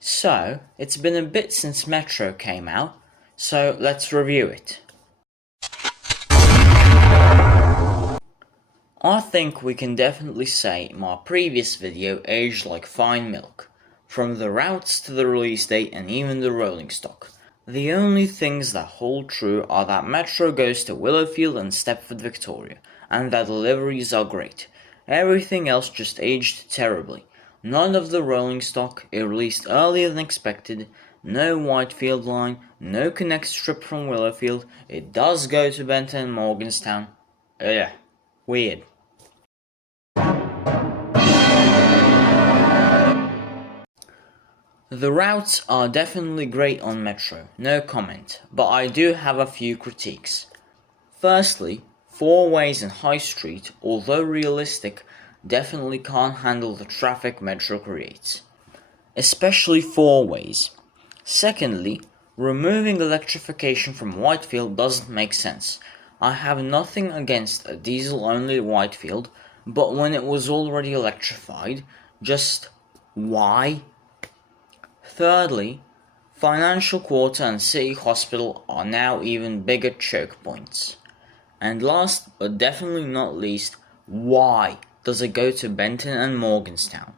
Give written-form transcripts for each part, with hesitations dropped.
So, it's been a bit since Metro came out, so let's review it. I think we can definitely say my previous video aged like fine milk, from the routes to the release date and even the rolling stock. The only things that hold true are that Metro goes to Willowfield and Stepford Victoria, and that deliveries are great. Everything else just aged terribly. None of the rolling stock, it released earlier than expected, no Whitefield line, no connect strip from Willowfield, it does go to Benton and Morganstown. Yeah, weird. The routes are definitely great on Metro, no comment, but I do have a few critiques. Firstly, four ways in High Street, although realistic, definitely can't handle the traffic Metro creates. Especially four ways. Secondly, removing electrification from Whitefield doesn't make sense. I have nothing against a diesel-only Whitefield, but when it was already electrified, just why? Thirdly, Financial Quarter and City Hospital are now even bigger choke points. And last but definitely not least, why does it go to Benton and Morganstown?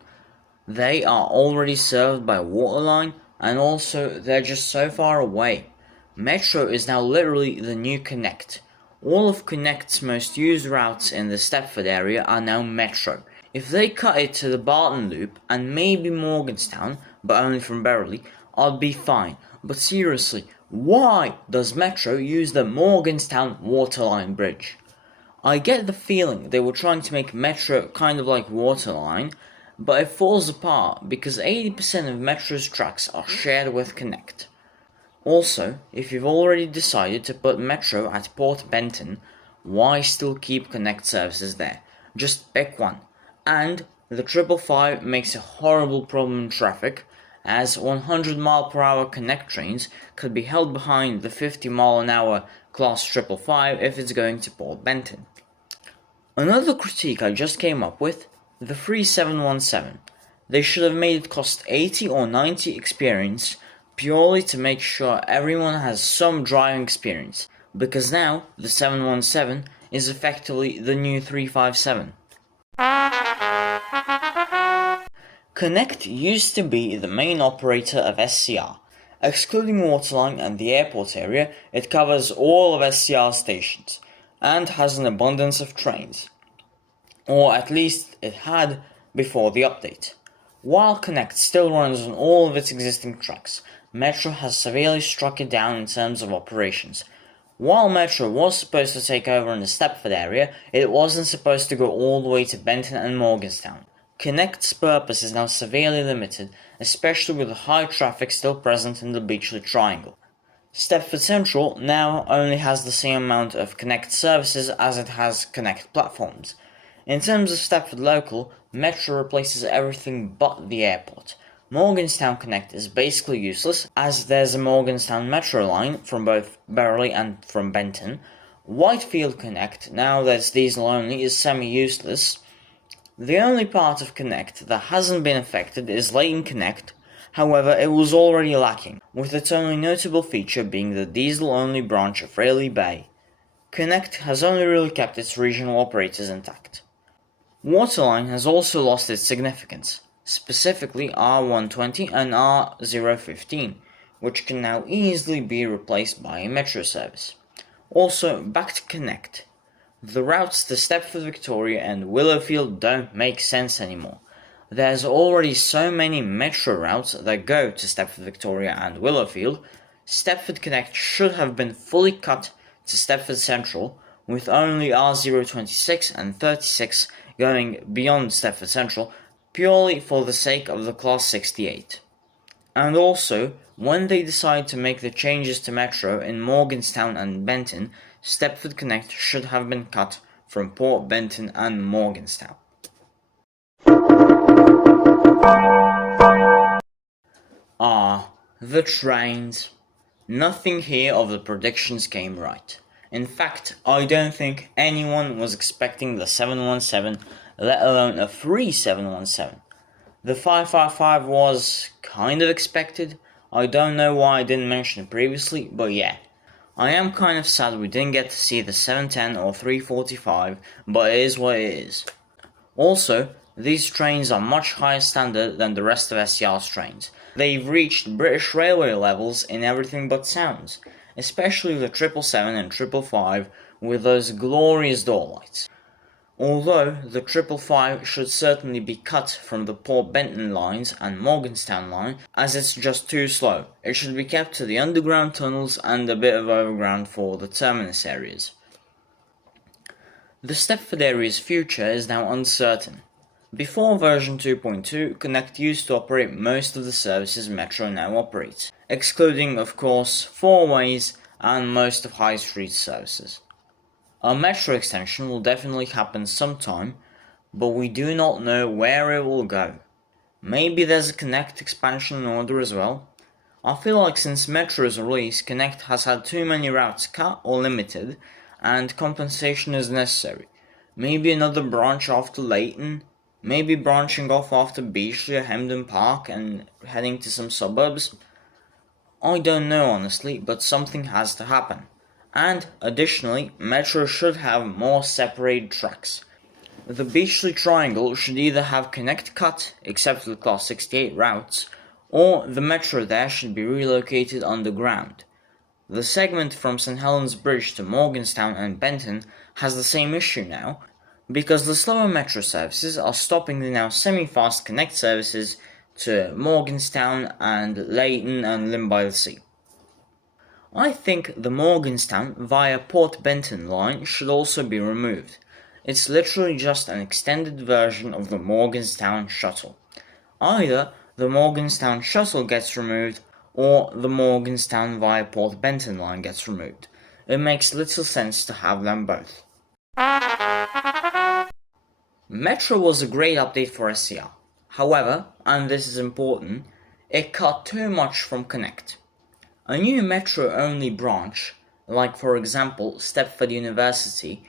They are already served by Waterline, and also they're just so far away. Metro is now literally the new Connect. All of Connect's most used routes in the Stepford area are now Metro. If they cut it to the Barton Loop and maybe Morganstown, but only from Beverley, I'd be fine. But seriously, why does Metro use the Morganstown Waterline Bridge? I get the feeling they were trying to make Metro kind of like Waterline, but it falls apart because 80% of Metro's tracks are shared with Connect. Also, if you've already decided to put Metro at Port Benton, why still keep Connect services there? Just pick one. And the 555 makes a horrible problem in traffic, as 100 mph Connect trains could be held behind the 50 mph class 555 if it's going to Port Benton. Another critique I just came up with, the free 717. They should have made it cost 80 or 90 experience, purely to make sure everyone has some driving experience, because now the 717 is effectively the new 357. Connect used to be the main operator of SCR. Excluding Waterline and the airport area, it covers all of SCR stations, and has an abundance of trains. Or at least it had before the update. While Connect still runs on all of its existing tracks, Metro has severely struck it down in terms of operations. While Metro was supposed to take over in the Stepford area, it wasn't supposed to go all the way to Benton and Morganstown. Connect's purpose is now severely limited, especially with the high traffic still present in the Beachley Triangle. Stepford Central now only has the same amount of Connect services as it has Connect platforms. In terms of Stepford Local, Metro replaces everything but the airport. Morganstown Connect is basically useless, as there's a Morganstown Metro line from both Beverley and from Benton. Whitefield Connect, now that it's diesel only, is semi-useless. The only part of Connect that hasn't been affected is Leighton Connect, however it was already lacking, with its only notable feature being the diesel-only branch of Rayleigh Bay. Connect has only really kept its regional operators intact. Waterline has also lost its significance, specifically R120 and R015, which can now easily be replaced by a Metro service. Also, back to Connect. The routes to Stepford Victoria and Willowfield don't make sense anymore. There's already so many Metro routes that go to Stepford Victoria and Willowfield. Stepford Connect should have been fully cut to Stepford Central, with only R026 and 36 going beyond Stepford Central, purely for the sake of the Class 68. And also, when they decide to make the changes to Metro in Morganstown and Benton, Stepford Connect should have been cut from Port Benton and Morganstown. The trains. Nothing here of the predictions came right. In fact, I don't think anyone was expecting the 717, let alone a free 717. The 555 was kind of expected. I don't know why I didn't mention it previously, but yeah. I am kind of sad we didn't get to see the 710 or 345, but it is what it is. Also, these trains are much higher standard than the rest of SCR's trains. They've reached British Railway levels in everything but sounds, especially the 777 and 555 with those glorious door lights. Although the 555 should certainly be cut from the Port Benton lines and Morganstown line, as it's just too slow. It should be kept to the underground tunnels and a bit of overground for the terminus areas. The Stepford area's future is now uncertain. Before version 2.2, Connect used to operate most of the services Metro now operates, excluding, of course, four-ways and most of High Street services. A Metro extension will definitely happen sometime, but we do not know where it will go. Maybe there's a Connect expansion in order as well. I feel like since Metro's release, Connect has had too many routes cut or limited, and compensation is necessary. Maybe another branch after Leighton, maybe branching off after Beachley or Hemden Park and heading to some suburbs. I don't know honestly, but something has to happen. And additionally, Metro should have more separated tracks. The Beachley Triangle should either have Connect cut, except for the Class 68 routes, or the Metro there should be relocated underground. The segment from St Helens Bridge to Morganstown and Benton has the same issue now, because the slower Metro services are stopping the now semi-fast Connect services to Morganstown and Leighton and Lymm by the Sea. I think the Morganstown via Port Benton line should also be removed. It's literally just an extended version of the Morganstown shuttle. Either the Morganstown shuttle gets removed, or the Morganstown via Port Benton line gets removed. It makes little sense to have them both. Metro was a great update for SCR. However, and this is important, it cut too much from Connect. A new Metro-only branch, like for example Stepford University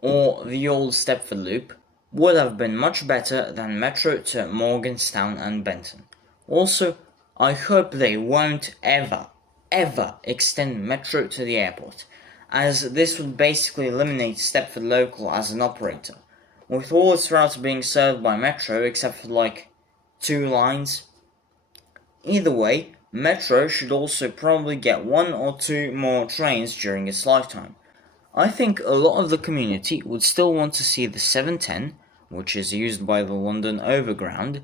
or the old Stepford Loop, would have been much better than Metro to Morganstown and Benton. Also, I hope they won't ever extend Metro to the airport, as this would basically eliminate Stepford Local as an operator, with all its routes being served by Metro except for like 2 lines. Either way, Metro should also probably get 1 or 2 more trains during its lifetime. I think a lot of the community would still want to see the 710, which is used by the London Overground,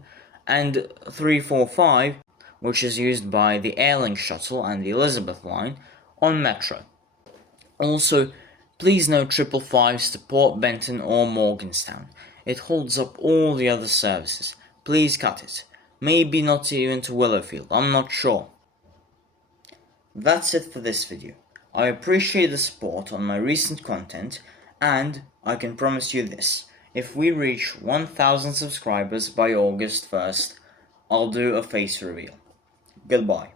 and 345, which is used by the Airlink Shuttle and the Elizabeth Line, on Metro. Also, please no 555s to Port Benton or Morganstown. It holds up all the other services. Please cut it. Maybe not even to Willowfield, I'm not sure. That's it for this video. I appreciate the support on my recent content, and I can promise you this: if we reach 1000 subscribers by August 1st, I'll do a face reveal. Goodbye.